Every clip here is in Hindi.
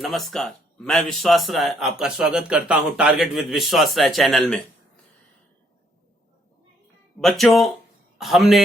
नमस्कार, मैं विश्वास राय आपका स्वागत करता हूं टारगेट विद विश्वास राय चैनल में। बच्चों, हमने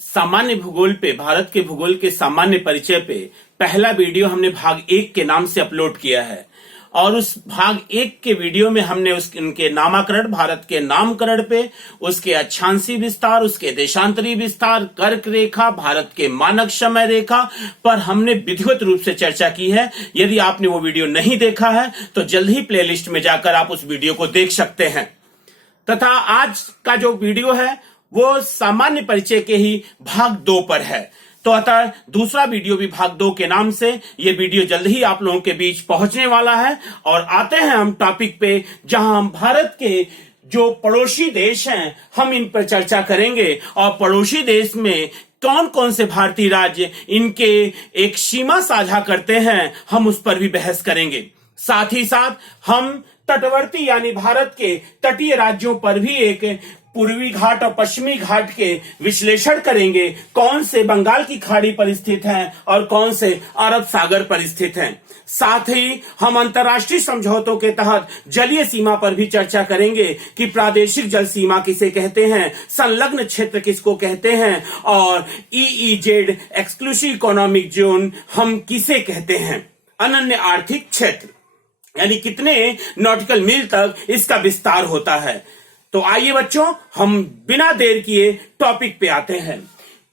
सामान्य भूगोल पे, भारत के भूगोल के सामान्य परिचय पे पहला वीडियो हमने भाग 1 के नाम से अपलोड किया है और उस भाग 1 के वीडियो में हमने उनके नामाकरण, भारत के नामकरण पे, उसके अक्षांशीय विस्तार, उसके देशांतरीय विस्तार, कर्क रेखा, भारत के मानक समय रेखा पर हमने विधिवत रूप से चर्चा की है। यदि आपने वो वीडियो नहीं देखा है तो जल्द ही प्लेलिस्ट में जाकर आप उस वीडियो को देख सकते हैं। तथा आज का जो वीडियो है वो सामान्य परिचय के ही भाग 2 पर है। तो अतः दूसरा वीडियो भी भाग 2 के नाम से ये वीडियो जल्द ही आप लोगों के बीच पहुंचने वाला है। और आते हैं हम टॉपिक पे, जहां हम भारत के जो पड़ोसी देश हैं हम इन पर चर्चा करेंगे और पड़ोसी देश में कौन कौन से भारतीय राज्य इनके एक सीमा साझा करते हैं, हम उस पर भी बहस करेंगे। साथ ही साथ हम तटवर्ती यानी भारत के तटीय राज्यों पर भी एक पूर्वी घाट और पश्चिमी घाट के विश्लेषण करेंगे। कौन से बंगाल की खाड़ी पर स्थित हैं और कौन से अरब सागर पर स्थित हैं। साथ ही हम अंतर्राष्ट्रीय समझौतों के तहत जलीय सीमा पर भी चर्चा करेंगे कि प्रादेशिक जल सीमा किसे कहते हैं, संलग्न क्षेत्र किसको कहते हैं और EEZ एक्सक्लूसिव इकोनॉमिक जोन हम किसे कहते हैं। अनन्य आर्थिक क्षेत्र यानी कितने नॉटिकल मील तक इसका विस्तार होता है। तो आइए बच्चों, हम बिना देर किए टॉपिक पे आते हैं।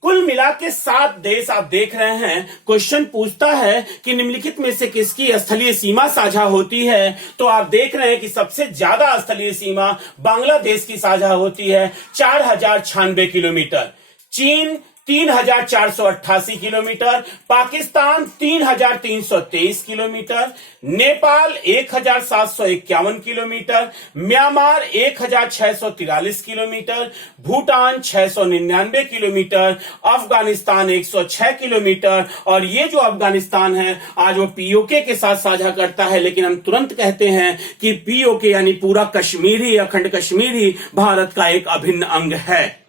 कुल मिला के 7 देश आप देख रहे हैं। क्वेश्चन पूछता है कि निम्नलिखित में से किसकी स्थलीय सीमा साझा होती है। तो आप देख रहे हैं कि सबसे ज्यादा स्थलीय सीमा बांग्लादेश की साझा होती है, 4096 किलोमीटर। चीन 3488 kilometre, Pakistan 3323 kilometre, Nepal 1751 kilometre, Myanmar 1643 kilometre, Bhutan 699 kilometre, Afghanistan 106 kilometre. और ये जो अफगानिस्तान है आज वो POK के साथ साझा करता है, लेकिन हम तुरंत कहते हैं कि POK यानी पूरा कश्मीर ही, अखंड कश्मीर ही भारत का एक अभिन्न अंग है।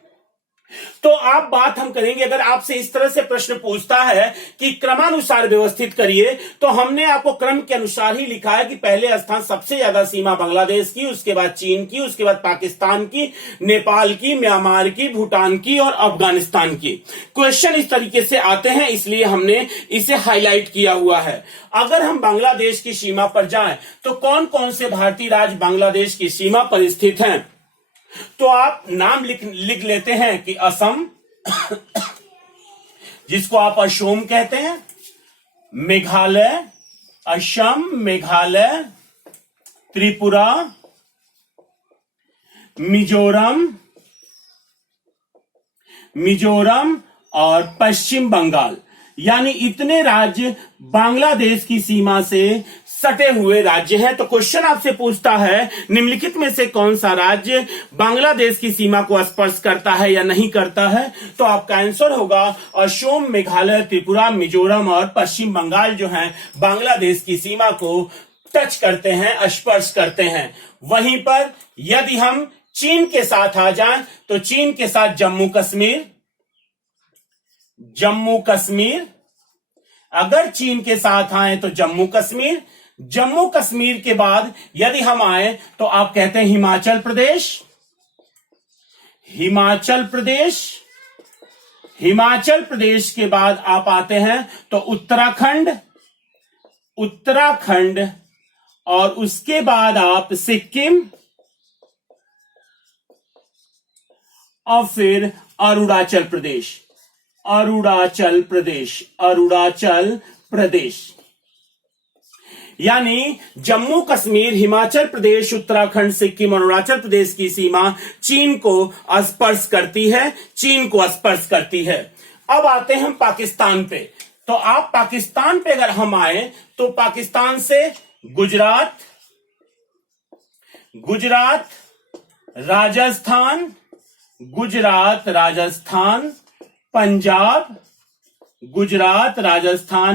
तो आप बात हम करेंगे, अगर आपसे इस तरह से प्रश्न पूछता है कि क्रमानुसार व्यवस्थित करिए, तो हमने आपको क्रम के अनुसार ही लिखा है कि पहले स्थान सबसे ज्यादा सीमा बांग्लादेश की, उसके बाद चीन की, उसके बाद पाकिस्तान की, नेपाल की, म्यांमार की, भूटान की और अफगानिस्तान की। क्वेश्चन इस तरीके से आते हैं, इसलिए हमने इसे हाईलाइट किया हुआ है। अगर हम बांग्लादेश की सीमा पर जाएं तो कौन कौन से भारतीय राज्य बांग्लादेश की सीमा पर स्थित हैं। तो आप नाम लिख लेते हैं कि असम जिसको आप असोम कहते हैं, मेघालय, असम, मेघालय, त्रिपुरा, मिजोरम और पश्चिम बंगाल, यानी इतने राज्य बांग्लादेश की सीमा से सटे हुए राज्य हैं। तो क्वेश्चन आपसे पूछता है निम्नलिखित में से कौन सा राज्य बांग्लादेश की सीमा को स्पर्श करता है या नहीं करता है। तो आपका आंसर होगा असम, मेघालय, त्रिपुरा, मिजोरम और पश्चिम बंगाल जो हैं बांग्लादेश की सीमा को टच करते हैं, स्पर्श करते हैं। वहीं पर यदि हम चीन के साथ आ जाएं तो चीन के साथ जम्मू कश्मीर, अगर चीन के साथ आए तो जम्मू कश्मीर के बाद यदि हम आए तो आप कहते हैं हिमाचल प्रदेश के बाद आप आते हैं तो उत्तराखंड और उसके बाद आप सिक्किम और फिर अरुणाचल प्रदेश। यानी जम्मू कश्मीर, हिमाचल प्रदेश, उत्तराखंड, सिक्किम और अरुणाचल प्रदेश की सीमा चीन को स्पर्श करती है। अब आते हैं हम पाकिस्तान पे। तो आप पाकिस्तान पे अगर हम आए तो पाकिस्तान से गुजरात,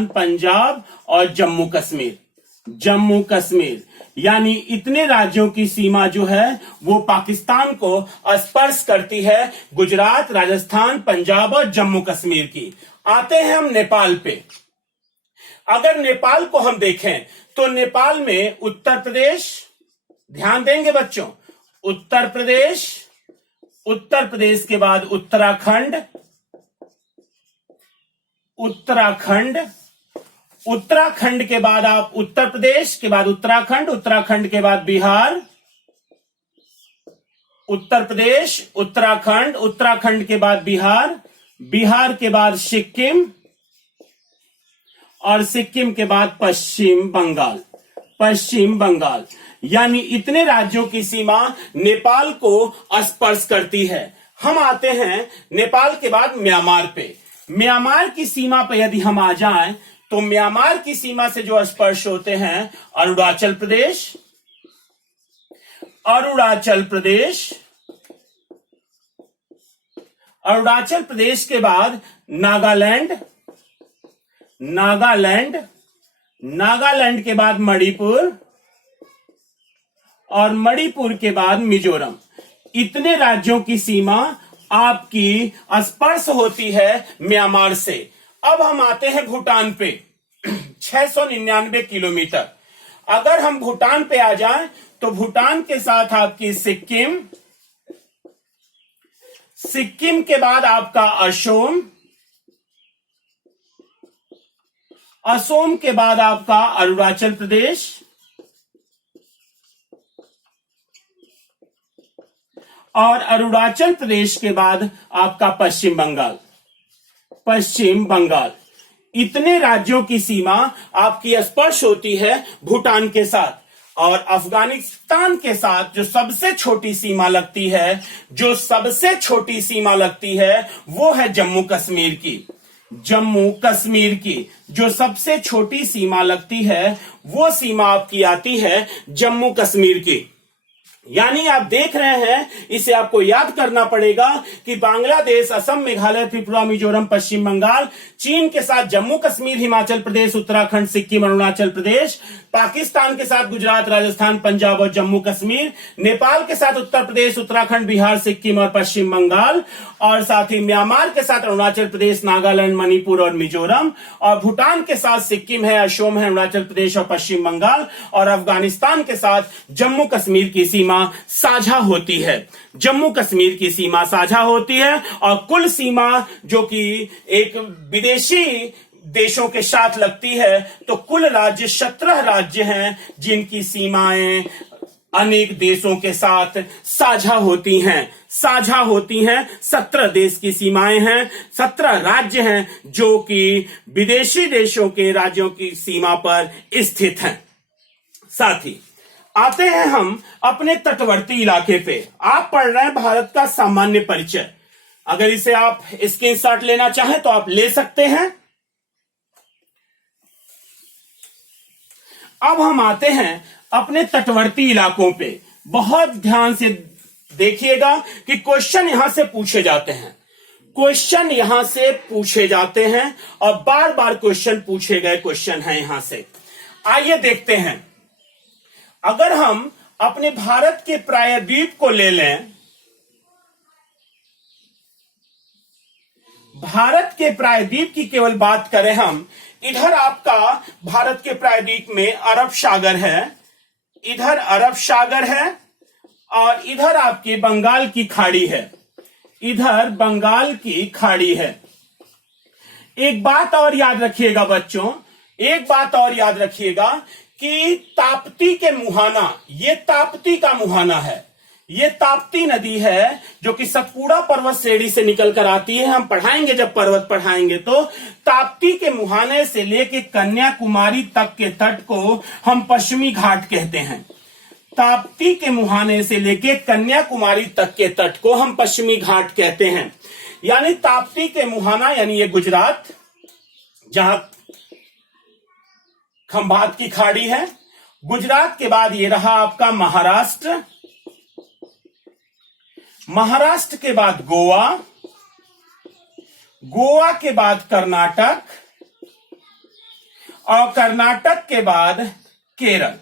पंजाब और जम्मू कश्मीर, यानी इतने राज्यों की सीमा जो है वो पाकिस्तान को स्पर्श करती है, गुजरात, राजस्थान, पंजाब और जम्मू कश्मीर की। आते हैं हम नेपाल पे। अगर नेपाल को हम देखें तो नेपाल में उत्तर प्रदेश, ध्यान देंगे बच्चों, उत्तर प्रदेश, उत्तर प्रदेश के बाद उत्तराखंड, उत्तराखंड, उत्तराखंड के बाद आप उत्तर प्रदेश के बाद उत्तराखंड, उत्तराखंड के बाद बिहार, उत्तर प्रदेश, उत्तराखंड, उत्तराखंड के बाद बिहार, बिहार के बाद सिक्किम और सिक्किम के बाद पश्चिम बंगाल, पश्चिम बंगाल। यानी इतने राज्यों की सीमा नेपाल को स्पर्श करती है। हम आते हैं नेपाल के बाद म्यांमार पे। म्यांमार की सीमा पे यदि हम आ जाएं तो म्यांमार की सीमा से जो स्पर्श होते हैं अरुणाचल प्रदेश, अरुणाचल प्रदेश, अरुणाचल प्रदेश के बाद नागालैंड, नागालैंड, नागालैंड के बाद मणिपुर और मणिपुर के बाद मिजोरम। इतने राज्यों की सीमा आपकी स्पर्श होती है म्यांमार से। अब हम आते हैं भूटान पे। 699 किलोमीटर। अगर हम भूटान पे आ जाएं तो भूटान के साथ आपकी सिक्किम, सिक्किम के बाद आपका असोम, असोम के बाद आपका अरुणाचल प्रदेश और अरुणाचल प्रदेश के बाद आपका पश्चिम बंगाल, पश्चिम बंगाल। इतने राज्यों की सीमा आपकी स्पर्श होती है भूटान के साथ। और अफगानिस्तान के साथ जो सबसे छोटी सीमा लगती है, जो सबसे छोटी सीमा लगती है वो है जम्मू कश्मीर की। जम्मू कश्मीर की जो सबसे छोटी सीमा लगती है वो सीमा आपकी आती है जम्मू कश्मीर की। यानी आप देख रहे हैं, इसे आपको याद करना पड़ेगा कि बांग्लादेश, असम, मेघालय, त्रिपुरा, मिजोरम, पश्चिम बंगाल, चीन के साथ जम्मू कश्मीर, हिमाचल प्रदेश, उत्तराखंड, सिक्किम, अरुणाचल प्रदेश, पाकिस्तान के साथ गुजरात, राजस्थान, पंजाब और जम्मू कश्मीर, नेपाल के साथ उत्तर प्रदेश, उत्तराखंड, बिहार, सिक्किम और पश्चिम बंगाल, और साथ ही म्यांमार के साथ अरुणाचल प्रदेश, नागालैंड, मणिपुर और मिजोरम, और भूटान के साथ सिक्किम है, असम है, अरुणाचल प्रदेश और पश्चिम बंगाल, और अफगानिस्तान के साथ जम्मू कश्मीर की सीमा साझा होती है। जम्मू कश्मीर की सीमा साझा होती है और कुल सीमा जो कि एक विदेशी देशों के साथ लगती है, तो कुल राज्य 17 राज्य हैं जिनकी सीमाएं अनेक देशों के साथ साझा होती हैं, साझा होती हैं। 17 देश की सीमाएं हैं, 17 राज्य हैं जो कि विदेशी देशों के राज्यों की सीमा पर स्थित हैं। साथ ही आते हैं हम अपने तटवर्ती इलाके पे। आप पढ़ रहे हैं भारत का सामान्य परिचय। अगर इसे आप स्क्रीनशॉट लेना चाहें तो आप ले सकते हैं। अब हम आते हैं अपने तटवर्ती इलाकों पे। बहुत ध्यान से देखिएगा कि क्वेश्चन यहां से पूछे जाते हैं, क्वेश्चन यहां से पूछे जाते हैं और बार बार क्वेश्चन पूछे गए क्वेश्चन हैं यहां से। आइए देखते हैं। अगर हम अपने भारत के प्रायद्वीप को ले लें, भारत के प्रायद्वीप की केवल बात करें हम, इधर आपका भारत के प्रायद्वीप में अरब सागर है, इधर अरब सागर है और इधर आपकी बंगाल की खाड़ी है, इधर बंगाल की खाड़ी है। एक बात और याद रखिएगा बच्चों, एक बात और याद रखिएगा कि ताप्ती के मुहाना, ये ताप्ती का मुहाना है, ये ताप्ती नदी है जो कि सतपुड़ा पर्वत श्रेणी से निकल कर आती है। हम पढ़ाएंगे, जब पर्वत पढ़ाएंगे तो ताप्ती के मुहाने से लेके कन्याकुमारी तक के तट को हम पश्चिमी घाट कहते हैं। ताप्ती के मुहाने से लेके कन्याकुमारी तक के तट को हम पश्चिमी घाट कहते हैं। यानी ताप्ती के मुहाना यानी ये गुजरात, जहां खंभात की खाड़ी है, गुजरात के बाद ये रहा आपका महाराष्ट्र, महाराष्ट्र के बाद गोवा, गोवा के बाद कर्नाटक और कर्नाटक के बाद केरल,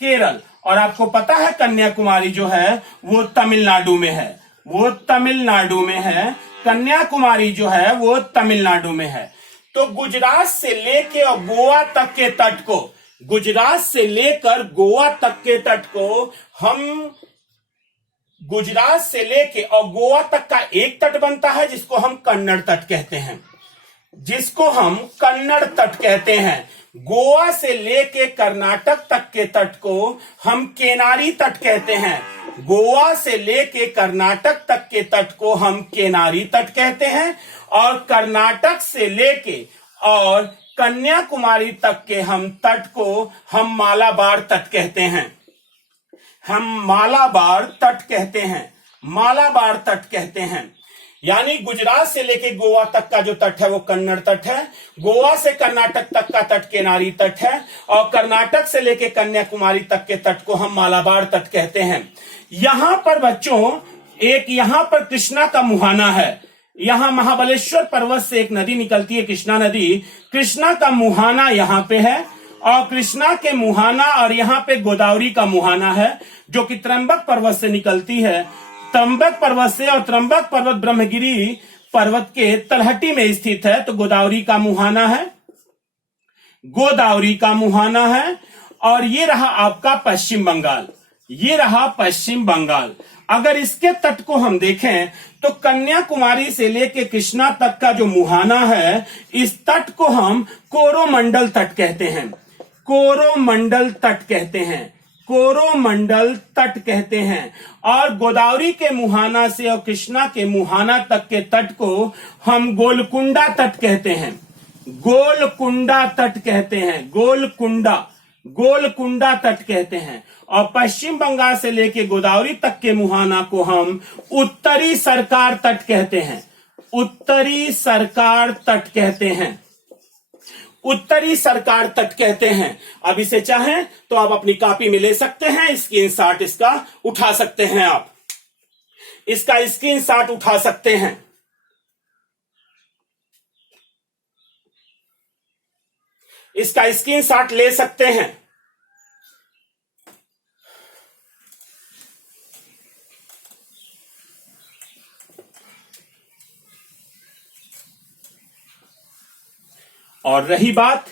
केरल। और आपको पता है कन्याकुमारी जो है वो तमिलनाडु में है, वो तमिलनाडु में है, कन्याकुमारी जो है वो तमिलनाडु में है। तो गुजरात से लेके और गोवा तक के तट को, गुजरात से लेकर गोवा तक के तट को हम, गुजरात से लेके और गोवा तक का एक तट बनता है जिसको हम कन्नड़ तट कहते हैं, जिसको हम कन्नड़ तट कहते हैं। गोवा से लेके कर्नाटक तक के तट को हम केनारी तट कहते हैं। गोवा से लेके कर्नाटक तक के तट को हम केनारी तट कहते हैं, और कर्नाटक से लेके और कन्याकुमारी तक के हम तट को हम मालाबार तट कहते हैं। हम मालाबार तट कहते हैं, मालाबार तट कहते हैं। यानी गुजरात से लेके गोवा तक का जो तट है वो कन्नड़ तट है, गोवा से कर्नाटक तक का तट केनारी तट है, और कर्नाटक से लेके कन्याकुमारी तक के तट को हम मालाबार तट कहते हैं। यहां पर बच्चों एक यहां पर कृष्णा का मुहाना है। यहां महाबलेश्वर पर्वत से एक नदी निकलती है, कृष्णा नदी। कृष्णा का मुहाना यहां पे है, और कृष्णा के मुहाना और यहां पे गोदावरी का मुहाना है जो कि त्र्यंबक पर्वत से निकलती है। त्र्यंबक पर्वत से, और त्र्यंबक पर्वत ब्रह्मगिरी पर्वत के तलहटी में स्थित है, तो गोदावरी का मुहाना है, गोदावरी का मुहाना है। और ये रहा आपका पश्चिम बंगाल, ये रहा पश्चिम बंगाल। अगर इसके तट को हम देखें तो कन्याकुमारी से लेके कृष्णा तक का जो मुहाना है, इस तट को हम कोरोमंडल तट कहते हैं, कोरोमंडल तट कहते हैं, कोरोमंडल तट कहते हैं। और गोदावरी के मुहाना से और कृष्णा के मुहाना तक के तट को हम गोलकुंडा तट कहते हैं, गोलकुंडा तट कहते हैं, गोलकुंडा, गोलकुंडा तट कहते हैं। और पश्चिम बंगाल से लेके गोदावरी तक के मुहाना को हम उत्तरी सरकार तट कहते हैं, उत्तरी सरकार तट कहते हैं, उत्तरी सरकार तट कहते हैं। अब इसे चाहें तो आप अपनी कॉपी में ले सकते हैं, स्क्रीनशॉट इसका उठा सकते हैं, आप इसका स्क्रीनशॉट उठा सकते हैं। इसका स्क्रीनशॉट ले सकते हैं। और रही बात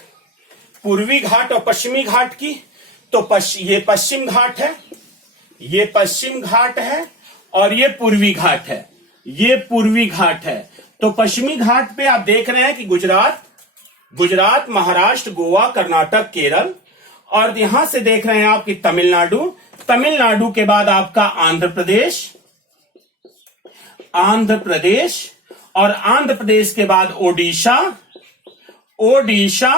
पूर्वी घाट और पश्चिमी घाट की, तो ये पश्चिम घाट है, ये पश्चिम घाट है, और ये पूर्वी घाट है, ये पूर्वी घाट है। तो पश्चिमी घाट पे आप देख रहे हैं कि गुजरात, गुजरात, महाराष्ट्र, गोवा, कर्नाटक, केरल, और यहां से देख रहे हैं आपकी तमिलनाडु, तमिलनाडु के बाद आपका आंध्र प्रदेश, आंध्र प्रदेश, और आंध्र प्रदेश के बाद ओडिशा, ओडिशा,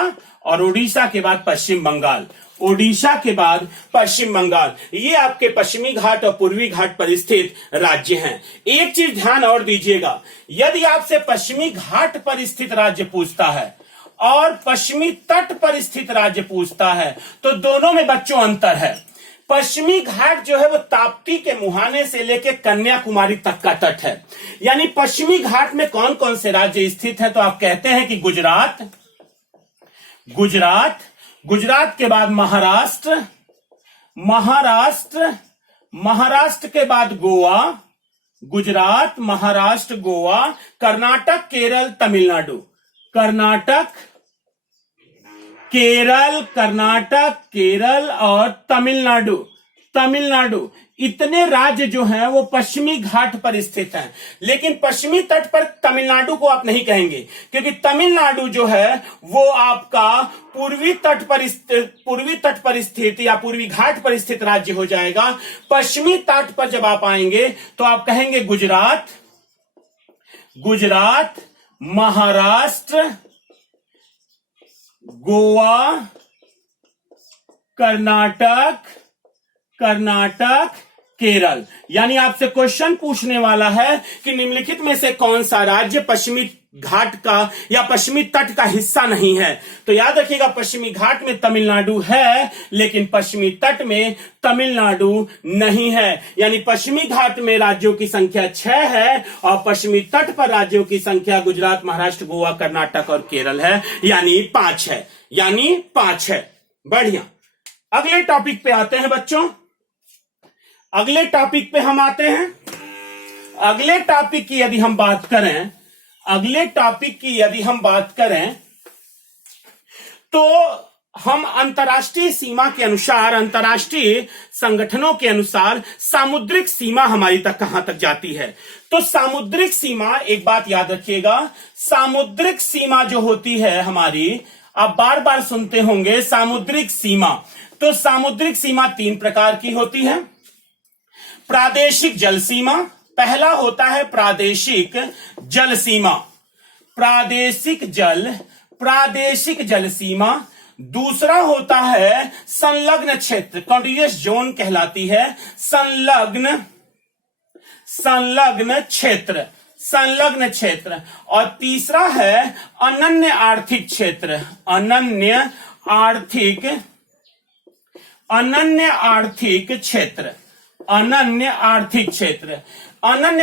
और ओडिशा के बाद पश्चिम बंगाल, ओडिशा के बाद पश्चिम बंगाल। ये आपके पश्चिमी घाट और पूर्वी घाट पर स्थित राज्य हैं। एक चीज ध्यान और दीजिएगा, यदि आपसे पश्चिमी घाट पर स्थित राज्य पूछता है और पश्चिमी तट पर स्थित राज्य पूछता है, तो दोनों में बच्चों अंतर है। पश्चिमी घाट जो है वो ताप्ती के मुहाने से लेकर कन्याकुमारी तक का तट है। यानी पश्चिमी घाट में कौन कौन से राज्य स्थित है, तो आप कहते हैं कि गुजरात, गुजरात, गुजरात के बाद महाराष्ट्र, महाराष्ट्र, महाराष्ट्र के बाद गोवा, गुजरात, महाराष्ट्र, गोवा, कर्नाटक, केरल, तमिलनाडु, कर्नाटक, केरल, कर्नाटक, केरल और तमिलनाडु, तमिलनाडु। इतने राज्य जो हैं वो पश्चिमी घाट पर स्थित हैं। लेकिन पश्चिमी तट पर तमिलनाडु को आप नहीं कहेंगे, क्योंकि तमिलनाडु जो है वो आपका पूर्वी तट पर स्थित या पूर्वी घाट पर स्थित राज्य हो जाएगा। पश्चिमी तट पर जब आप आएंगे तो आप कहेंगे गुजरात, गुजरात, महाराष्ट्र, गोवा, कर्नाटक, कर्नाटक, केरल। यानी आपसे क्वेश्चन पूछने वाला है कि निम्नलिखित में से कौन सा राज्य पश्चिमी घाट का या पश्चिमी तट का हिस्सा नहीं है। तो याद रखिएगा, पश्चिमी घाट में तमिलनाडु है लेकिन पश्चिमी तट में तमिलनाडु नहीं है। यानी पश्चिमी घाट में राज्यों की संख्या 6 है और पश्चिमी तट पर राज्यों की संख्या गुजरात, महाराष्ट्र, गोवा, कर्नाटक और केरल है, यानी 5 है, यानी 5 है। बढ़िया, अगले टॉपिक पे आते हैं बच्चों, अगले टॉपिक पे हम आते हैं। अगले टॉपिक की यदि हम बात करें, अगले टॉपिक की यदि हम बात करें तो हम अंतर्राष्ट्रीय सीमा के अनुसार, अंतर्राष्ट्रीय संगठनों के अनुसार सामुद्रिक सीमा हमारी तक कहां तक जाती है। तो सामुद्रिक सीमा, एक बात याद रखिएगा, सामुद्रिक सीमा जो होती है हमारी, आप बार बार सुनते होंगे सामुद्रिक सीमा। तो सामुद्रिक सीमा 3 प्रकार की होती है। प्रादेशिक जल सीमा, पहला होता है प्रादेशिक जल सीमा, प्रादेशिक जल सीमा। दूसरा होता है संलग्न क्षेत्र, कॉन्टिन्यूअस जोन कहलाती है, संलग्न क्षेत्र। और तीसरा है अनन्य आर्थिक क्षेत्र, अनन्य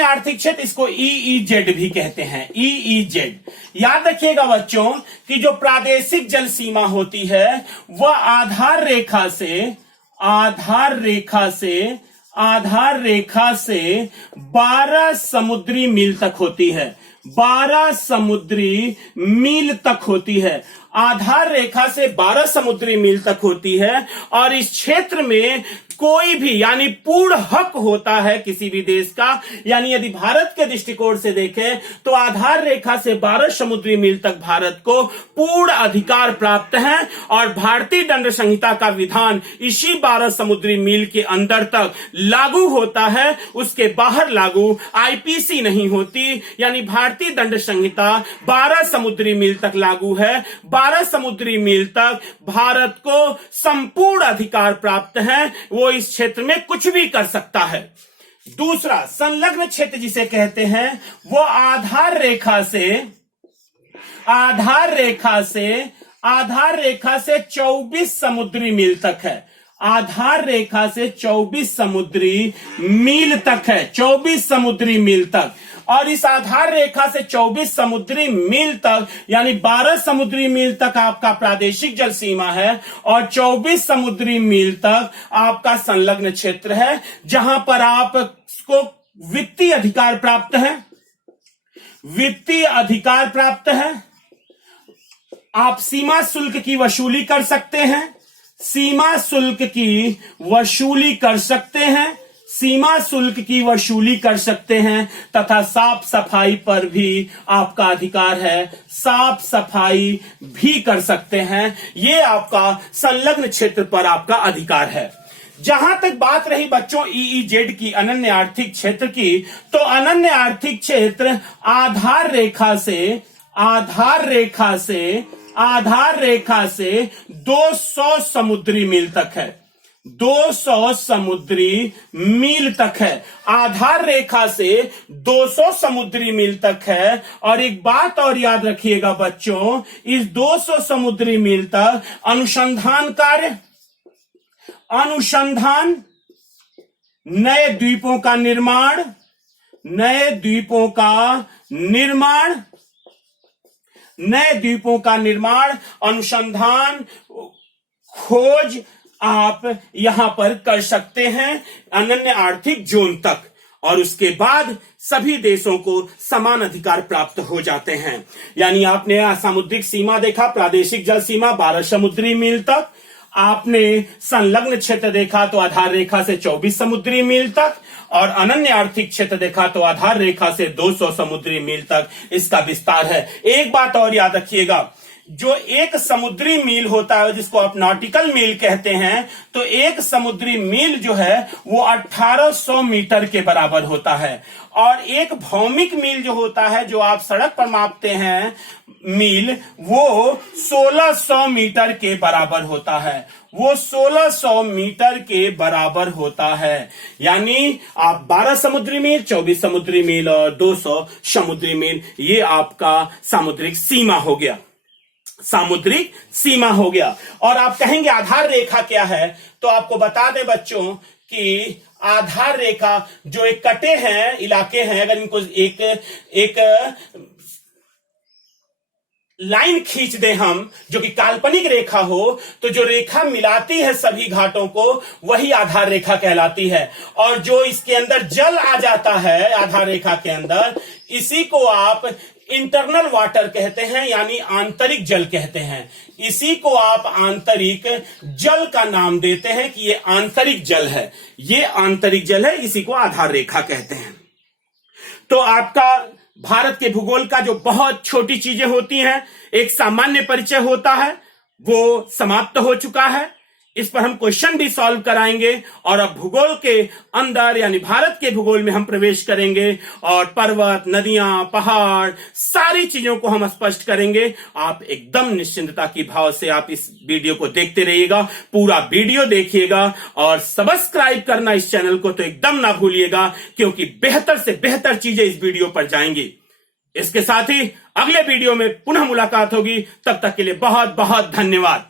आर्थिक क्षेत्र, इसको EEZ भी कहते हैं, EEZ। याद रखिएगा बच्चों कि जो प्रादेशिक जल सीमा होती है वह आधार रेखा से 12 समुद्री मील तक होती है, 12 समुद्री मील तक होती है, आधार रेखा से 12 समुद्री मील तक होती है। और इस क्षेत्र में कोई भी, यानी पूर्ण हक होता है किसी भी देश का। यानी यदि भारत के दृष्टिकोण से देखें तो आधार रेखा से 12 समुद्री मील तक भारत को पूर्ण अधिकार प्राप्त है, और भारतीय दंड संहिता का विधान इसी 12 समुद्री मील के अंदर तक लागू होता है, उसके बाहर लागू IPC नहीं होती। यानी भारतीय दंड संहिता 12 समुद्री मील तक लागू है, 12 समुद्री मील तक भारत को संपूर्ण अधिकार प्राप्त है, वो इस क्षेत्र में कुछ भी कर सकता है। दूसरा संलग्न क्षेत्र जिसे कहते हैं, वो आधार रेखा से 24 समुद्री मील तक है, आधार रेखा से 24 समुद्री मील तक है, 24 समुद्री मील तक। और इस आधार रेखा से 24 समुद्री मील तक, यानी 12 समुद्री मील तक आपका प्रादेशिक जल सीमा है, और 24 समुद्री मील तक आपका संलग्न क्षेत्र है, जहां पर आपको वित्तीय अधिकार प्राप्त है, आप सीमा शुल्क की वसूली कर सकते हैं, सीमा शुल्क की वसूली कर सकते हैं, तथा साफ सफाई पर भी आपका अधिकार है, साफ सफाई भी कर सकते हैं। ये आपका संलग्न क्षेत्र पर आपका अधिकार है। जहां तक बात रही बच्चों EEZ की, अनन्य आर्थिक क्षेत्र की, तो अनन्य आर्थिक क्षेत्र आधार रेखा से 200 समुद्री मील तक है, 200 समुद्री मील तक है, आधार रेखा से 200 समुद्री मील तक है। और एक बात और याद रखिएगा बच्चों, इस 200 समुद्री मील तक अनुसंधान कार्य, नए द्वीपों का निर्माण, अनुसंधान, खोज आप यहां पर कर सकते हैं अनन्य आर्थिक जोन तक। और उसके बाद सभी देशों को समान अधिकार प्राप्त हो जाते हैं। यानी आपने सामुद्रिक सीमा देखा, प्रादेशिक जल सीमा 12 समुद्री मील तक, आपने संलग्न क्षेत्र देखा तो आधार रेखा से 24 समुद्री मील तक, और अनन्य आर्थिक क्षेत्र देखा तो आधार रेखा से 200 समुद्री मील तक इसका विस्तार है। एक बात और याद रखिएगा, जो एक समुद्री मील होता है जिसको आप नॉटिकल मील कहते हैं, तो एक समुद्री मील जो है वो 1800 मीटर के बराबर होता है, और एक भौमिक मील जो होता है, जो आप सड़क पर मापते हैं मील, वो 1600 मीटर के बराबर होता है, वो 1600 मीटर के बराबर होता है। यानी आप 12 समुद्री मील, 24 समुद्री मील और 200 समुद्री मील, ये आपका सामुद्रिक सीमा हो गया, सामुद्रिक सीमा हो गया। और आप कहेंगे आधार रेखा क्या है, तो आपको बता दें बच्चों कि आधार रेखा जो एक कटे हैं इलाके हैं, अगर इनको एक लाइन खींच दें हम, जो कि काल्पनिक रेखा हो, तो जो रेखा मिलाती है सभी घाटों को वही आधार रेखा कहलाती है। और जो इसके अंदर जल आ जाता है आधार रेखा के अंदर, इसी को आप इंटरनल वाटर कहते हैं, यानी आंतरिक जल कहते हैं। इसी को आप आंतरिक जल का नाम देते हैं कि ये आंतरिक जल है, ये आंतरिक जल है, इसी को आधार रेखा कहते हैं। तो आपका भारत के भूगोल का जो बहुत छोटी चीजें होती हैं, एक सामान्य परिचय होता है, वो समाप्त हो चुका है। इस पर हम क्वेश्चन भी सॉल्व कराएंगे और अब भूगोल के अंदर यानी भारत के भूगोल में हम प्रवेश करेंगे और पर्वत, नदियां, पहाड़, सारी चीजों को हम स्पष्ट करेंगे। आप एकदम निश्चिंतता की भाव से आप इस वीडियो को देखते रहिएगा, पूरा वीडियो देखिएगा और सब्सक्राइब करना इस चैनल को तो एकदम ना भूलिएगा, क्योंकि बेहतर से बेहतर चीजें इस वीडियो पर जाएंगी। इसके साथ ही अगले वीडियो में पुनः मुलाकात होगी, तब तक के लिए बहुत बहुत धन्यवाद।